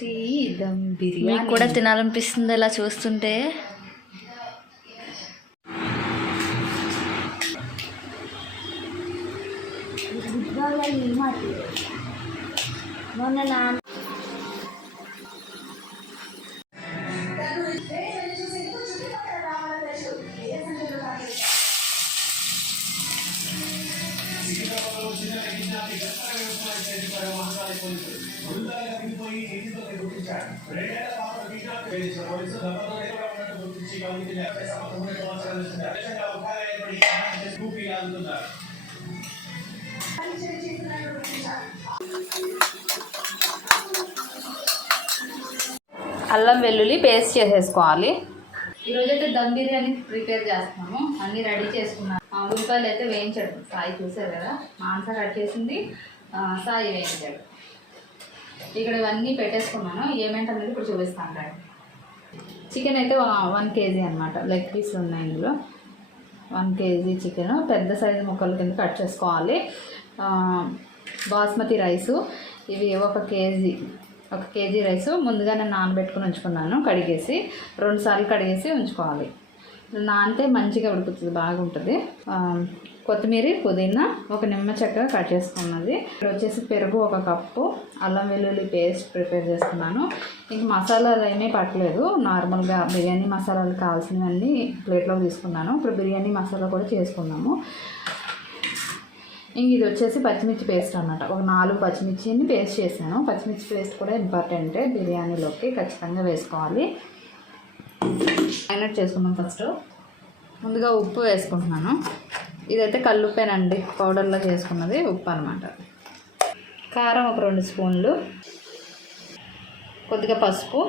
Tasty dum biryani. మీకు కూడా తినాలనిపిస్తుంది ఇలా చూస్తుంటే. అల్లం వెల్లుల్లి పేస్ట్ చేసేసుకోవాలి. ఈరోజైతే దమ్ బిర్యానీ ప్రిపేర్ చేస్తున్నాము. అన్నీ రెడీ చేసుకున్నాను. ఉల్లిపాయలు అయితే వేయించాడు సాయి, చూసారు కదా. మాంస కట్ చేసింది సాయి వేయించాడు. ఇక్కడ ఇవన్నీ పెట్టేసుకున్నాను. ఏమేంటనేది ఇప్పుడు చూపిస్తాను రండి. చికెన్ అయితే 1 kg అనమాట. లెగ్ పీస్ ఉన్నాయి ఇందులో. 1 kg చికెన్ పెద్ద సైజు ముక్కల కింద కట్ చేసుకోవాలి. బాస్మతి రైసు ఇవి 1 kg రైసు ముందుగానే నానబెట్టుకుని ఉంచుకున్నాను. కడిగేసి 2 సార్లు కడిగేసి ఉంచుకోవాలి. నానితే మంచిగా ఉడుకుతుంది, బాగుంటుంది. కొత్తిమీర, పుదీనా, 1 నిమ్మ చెక్క కట్ చేసుకున్నది. ఇక్కడ వచ్చేసి పెరుగు 1 కప్పు, అల్లం వెల్లుల్లి పేస్ట్ ప్రిపేర్ చేసుకున్నాను. ఇంక మసాలాలు ఏమీ పట్టలేదు. నార్మల్గా బిర్యానీ మసాలాలు కావాల్సినవన్నీ ప్లేట్లోకి తీసుకున్నాను. ఇప్పుడు బిర్యానీ మసాలా కూడా చేసుకున్నాము. ఇంక ఇది వచ్చేసి పచ్చిమిర్చి పేస్ట్ అన్నమాట. 4 పచ్చిమిర్చిని పేస్ట్ చేశాను. పచ్చిమిర్చి పేస్ట్ కూడా ఇంపార్టెంటే, బిర్యానీలోకి ఖచ్చితంగా వేసుకోవాలి. మ్యారినేట్ చేసుకున్నాం. ఫస్ట్ ముందుగా ఉప్పు వేసుకుంటున్నాను. ఇదైతే కల్లుప్పేనండి, పౌడర్లో చేసుకున్నది ఉప్పు అనమాట. కారం 2 స్పూన్లు, కొద్దిగా పసుపు,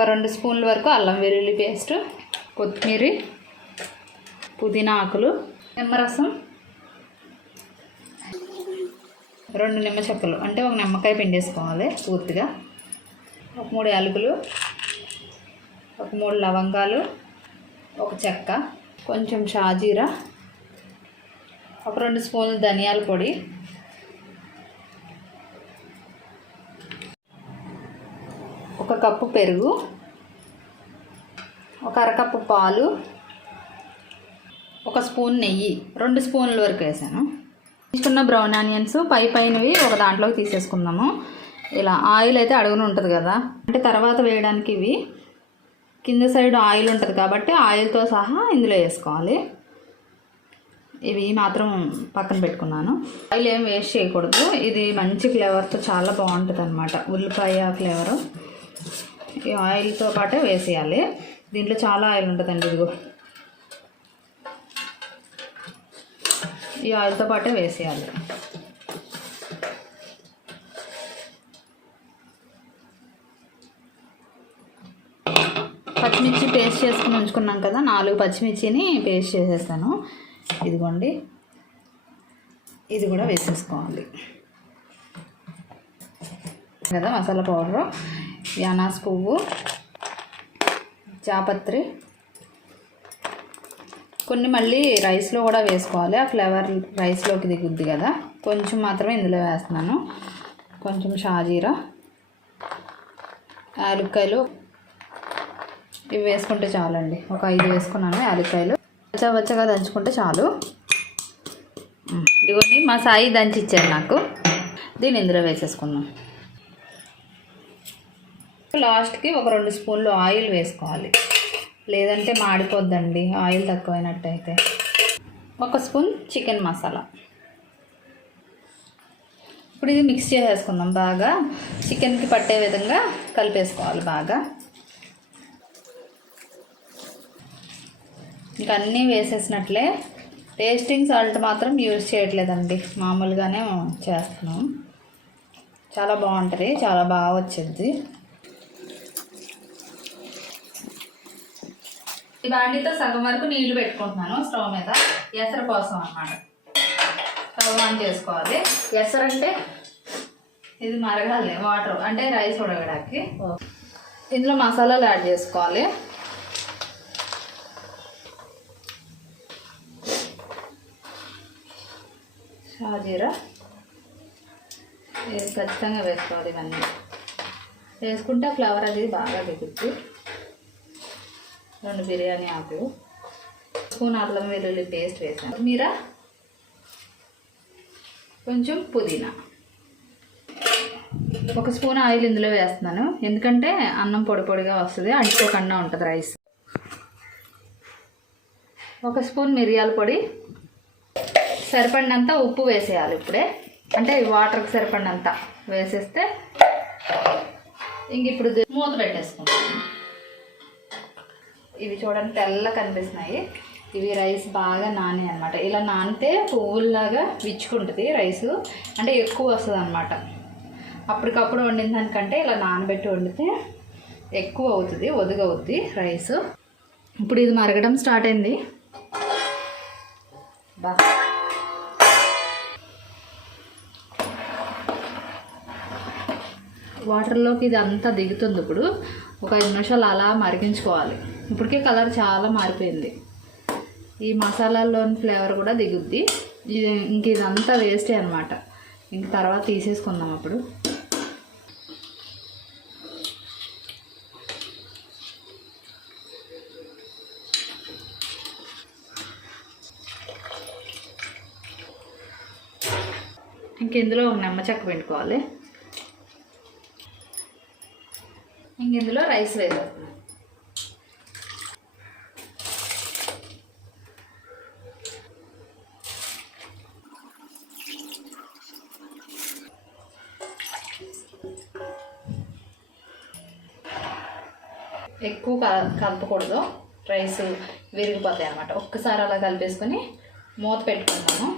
2 స్పూన్ల వరకు అల్లం వెల్లుల్లి పేస్ట్, కొత్తిమీర, పుదీనా ఆకులు, నిమ్మరసం, 2 నిమ్మ చెక్కలు అంటే 1 నిమ్మకాయ పిండేసుకోవాలి పూర్తిగా, 3 యాలకులు, 3 లవంగాలు, 1 చెక్క, కొంచెం షాజీరా, 2 స్పూన్లు ధనియాల పొడి, 1 కప్పు పెరుగు, 1 అరకప్పు పాలు, 1 స్పూన్ నెయ్యి, 2 స్పూన్ల వరకు వేసాను. తీసుకున్న బ్రౌన్ ఆనియన్స్ పైనవి ఒక దాంట్లోకి తీసేసుకుందాము. ఇలా ఆయిల్ అయితే అడుగున ఉంటుంది కదా, అంటే తర్వాత వేయడానికి ఇవి కింద సైడ్ ఆయిల్ ఉంటుంది కాబట్టి ఆయిల్తో సహా ఇందులో వేసుకోవాలి. ఇవి మాత్రం పక్కన పెట్టుకున్నాను. ఆయిల్ ఏం వేస్ట్ చేయకూడదు. ఇది మంచి ఫ్లేవర్తో చాలా బాగుంటుంది అనమాట, ఉల్లిపాయ ఫ్లేవరు. ఈ ఆయిల్తో పాటే వేసేయాలి. దీంట్లో చాలా ఆయిల్ ఉంటుందండి. ఇదిగో ఈ ఆయిల్తో పాటే వేసేయాలి. పచ్చిమిర్చి పేస్ట్ చేసుకుని ఉంచుకున్నాం కదా, 4 పచ్చిమిర్చిని పేస్ట్ చేసేస్తాను. ఇదిగోండి, ఇది కూడా వేసేసుకోవాలి కదా. మసాలా పౌడరు, యానాస్ పువ్వు, జాపత్రి, కొన్ని మళ్ళీ రైస్లో కూడా వేసుకోవాలి. ఆ ఫ్లేవర్ రైస్లోకి దిగుద్ది కదా. కొంచెం మాత్రమే ఇందులో వేస్తున్నాను. కొంచెం షాజీరా, యాలక్కాయలు ఇవి వేసుకుంటే చాలండి. 5 వేసుకున్నాను యాలక్కాయలు. వచ్చగా దంచుకుంటే చాలు. ఇదిగోండి మా సాయి దంచి ఇచ్చారు నాకు. దీన్ని ఇందులో వేసేసుకుందాం. లాస్ట్కి 2 స్పూన్లు ఆయిల్ వేసుకోవాలి, లేదంటే మాడిపోద్దండి ఆయిల్ తక్కువైనట్టయితే. 1 spoon chicken masala. ఇప్పుడు ఇది మిక్స్ చేసేసుకుందాం. బాగా చికెన్కి పట్టే విధంగా కలిపేసుకోవాలి బాగా. ఇంకా అన్నీ వేసేసినట్లే. టేస్టింగ్ సాల్ట్ మాత్రం యూజ్ చేయట్లేదండి, మామూలుగానే చేస్తున్నాం. చాలా బాగుంటుంది, చాలా బాగా వచ్చింది. ఈ బాండీతో సగం వరకు నీళ్లు పెట్టుకుంటున్నాను స్టవ్ మీద, ఎసరు కోసం అన్నమాట. స్టవ్ ఆన్ చేసుకోవాలి. ఎసరు అంటే ఇది మరగాలి, వాటర్ అంటే రైస్ ఉడకడానికి. ఇందులో మసాలాలు యాడ్ చేసుకోవాలి. షాజీరా, ఖచ్చితంగా వేసుకోవాలి. ఇవన్నీ వేసుకుంటే ఫ్లేవర్ అది బాగా దిగుద్ది. 2 బిర్యానీ ఆకులు, స్పూన్ అల్లం వెల్లుల్లి పేస్ట్ వేసాను. మీరా కొంచెం పుదీనా, 1 స్పూన్ ఆయిల్ ఇందులో వేస్తున్నాను. ఎందుకంటే అన్నం పొడి పొడిగా వస్తుంది, అంటుకోకుండా ఉంటుంది రైస్. 1 స్పూన్ మిరియాల పొడి, సరిపడినంత ఉప్పు వేసేయాలి ఇప్పుడే, అంటే వాటర్కి సరిపడినంత వేసేస్తే ఇంక ఇప్పుడు మూత పెట్టేసుకుంటాను. ఇవి చూడండి తెల్ల కనిపిస్తున్నాయి. ఇవి రైస్ బాగా నానే అనమాట. ఇలా నానితే పువ్వుల్లాగా విచ్చుకుంటుంది రైసు, అంటే ఎక్కువ వస్తుంది అనమాట. అప్పటికప్పుడు వండిన దానికంటే ఇలా నానబెట్టి వండితే ఎక్కువ అవుతుంది, ఒదుగవుద్ది రైసు. ఇప్పుడు ఇది మరగడం స్టార్ట్ అయింది. వాటర్లోకి ఇది అంతా దిగుతుంది. ఇప్పుడు ఒక 5 నిమిషాలు అలా మరిగించుకోవాలి. ఇప్పటికే కలర్ చాలా మారిపోయింది. ఈ మసాలాల్లోని ఫ్లేవర్ కూడా దిగుద్ది. ఇది ఇంక ఇదంతా వేస్టే అనమాట. ఇంక తర్వాత తీసేసుకుందాం. అప్పుడు ఇంక ఇందులో ఒక నిమ్మ చెక్క పెట్టుకోవాలి. ఇంక ఇందులో రైస్ వేసేస్తాం. ఎక్కువ కలపకూడదు, రైస్ విరిగిపోతాయి అన్నమాట. ఒక్కసారి అలా కలిపేసుకొని మూత పెట్టుకుందాము.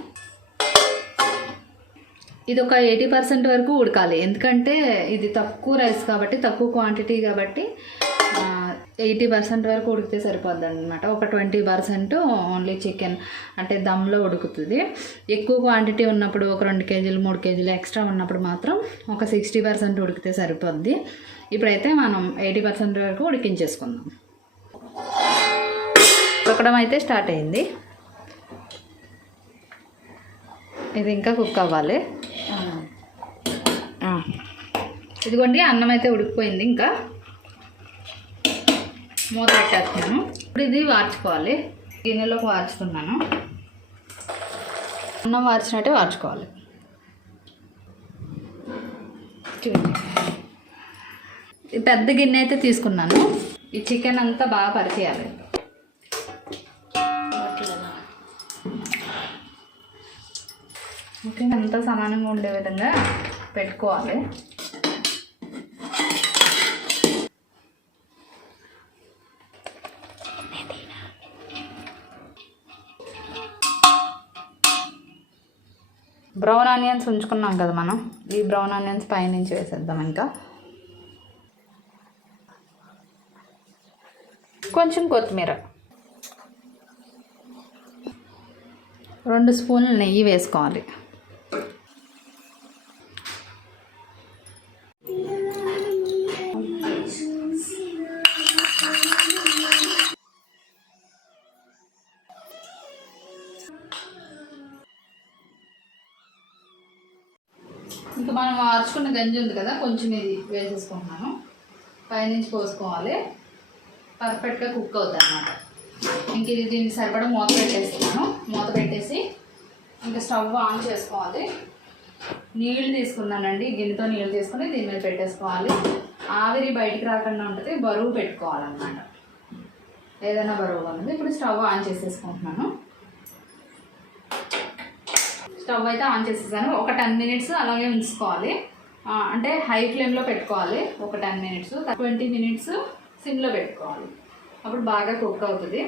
ఇది ఒక 80% వరకు ఉడకాలి. ఎందుకంటే ఇది తక్కువ రైస్ కాబట్టి, తక్కువ క్వాంటిటీ కాబట్టి 80% వరకు ఉడికితే సరిపోద్ది అనమాట. ఒక 20% ఓన్లీ చికెన్ అంటే దమ్లో ఉడుకుతుంది. ఎక్కువ క్వాంటిటీ ఉన్నప్పుడు ఒక 2 కేజీలు 3 కేజీలు ఎక్స్ట్రా ఉన్నప్పుడు మాత్రం ఒక 60% ఉడికితే సరిపోద్ది. ఇప్పుడైతే మనం 80% వరకు ఉడికించేసుకుందాం. ఉడకడం అయితే స్టార్ట్ అయింది. ఇది ఇంకా కుక్ అవ్వాలి. ఇదిగోండి అన్నం అయితే ఉడికిపోయింది. ఇంకా మూత పెట్టేస్తున్నాను. ఇప్పుడు ఇది వార్చుకోవాలి. గిన్నెలోకి వార్చుతున్నాను. అన్నం వార్చినట్టే వార్చుకోవాలి. పెద్ద గిన్నె అయితే తీసుకున్నాను. ఈ చికెన్ అంతా బాగా పరిచేయాలి. చికెన్ అంతా సమానంగా ఉండే విధంగా పెట్టుకోవాలి. బ్రౌన్ ఆనియన్స్ ఉంచుకున్నాం కదా మనం, ఈ బ్రౌన్ ఆనియన్స్ పైనుంచి వేసేద్దాం. ఇంకా కొంచెం కొత్తిమీర, 2 స్పూన్లు నెయ్యి వేసుకోవాలి. ఇంకా మనం వార్చుకున్న గంజి ఉంది కదా, కొంచెం ఇది వేసేసుకుంటున్నాను. పైనుంచి పోసుకోవాలి. పర్ఫెక్ట్గా కుక్ అవుతుంది అన్నమాట. ఇంక ఇది దీనికి సరిపడా మూత పెట్టేస్తున్నాను. మూత పెట్టేసి ఇంకా స్టవ్ ఆన్ చేసుకోవాలి. నీళ్ళు తీసుకున్నానండి, గిన్నెతో నీళ్ళు తీసుకుని దీని మీద పెట్టేసుకోవాలి. ఆవిరి బయటికి రాకుండా ఉంటుంది. బరువు పెట్టుకోవాలన్నమాట, ఏదైనా బరువుగా ఉంది. ఇప్పుడు స్టవ్ ఆన్ చేసేసుకుంటున్నాను. స్టవ్ అయితే ఆన్ చేసేసాను. ఒక 10 మినిట్స్ అలాగే ఉంచుకోవాలి. అంటే హై ఫ్లేమ్లో పెట్టుకోవాలి. ఒక 10 మినిట్స్, 20 మినిట్స్ సిమ్లో పెట్టుకోవాలి. అప్పుడు బాగా కుక్ అవుతుంది.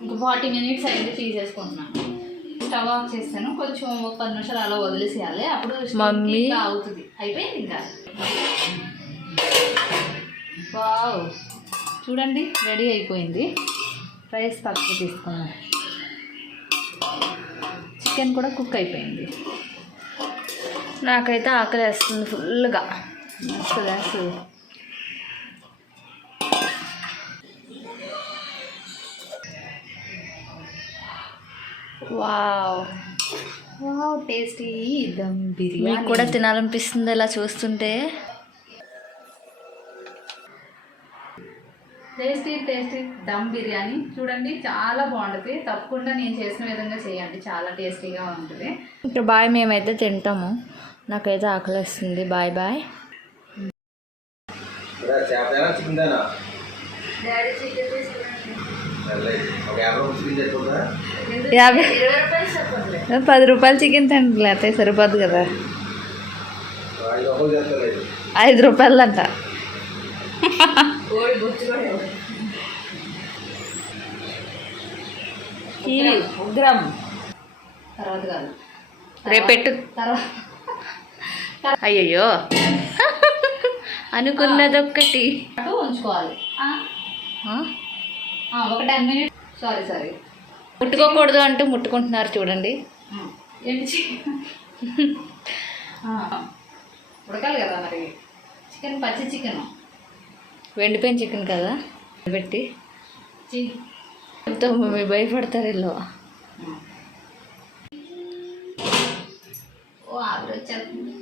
ఇంకా 40 మినిట్స్ అయింది, తీసేసుకుంటున్నాను. స్టవ్ ఆఫ్ చేస్తాను. కొంచెం ఒక 10 నిమిషాలు అలా వదిలేసేయాలి. అప్పుడు మమ్మీ అవుతుంది. అయిపోయింది ఇంకా. వావ్, చూడండి రెడీ అయిపోయింది. రైస్ పక్కకు తీసుకున్నాను. చికెన్ కూడా కుక్ అయిపోయింది. నాకైతే ఆకలి వేస్తుంది ఫుల్గా. వేస్తుంది. Wow wow, tasty dum biryani. మీకు కూడా తినాలనిపిస్తుంది ఇలా చూస్తుంటే. టేస్టీ దమ్ బిర్యానీ చూడండి, చాలా బాగుంటుంది. తప్పకుండా నేను చేసిన విధంగా చేయండి, చాలా టేస్టీగా ఉంటుంది. ఇప్పుడు బాయ్, మేమైతే తింటాము. నాకైతే ఆకలి వస్తుంది. Bye bye. యాభై 10 రూపాయలు చికెన్ తింటే లేకపోతే సరిపోద్ది కదా. 5 రూపాయలంట. గ్రామ్ తర్వాత కాదు, రేపెట్టు. తర్వాత అయ్యయ్యో అనుకున్నదొక్కటి ఉంచుకోవాలి. ఒక 10 మినిట్స్. సారీ ముట్టుకోకూడదు అంటూ ముట్టుకుంటున్నారు చూడండి. ఏంటి ఉడకాలి కదా మరి. చికెన్ పచ్చి చికెన్, వెండిపోయిన చికెన్ కదా పెట్టి ఎంతో మమ్మీ భయపడతారు ఇల్లు. ఓ ఆవిడ వచ్చేస్తుంది.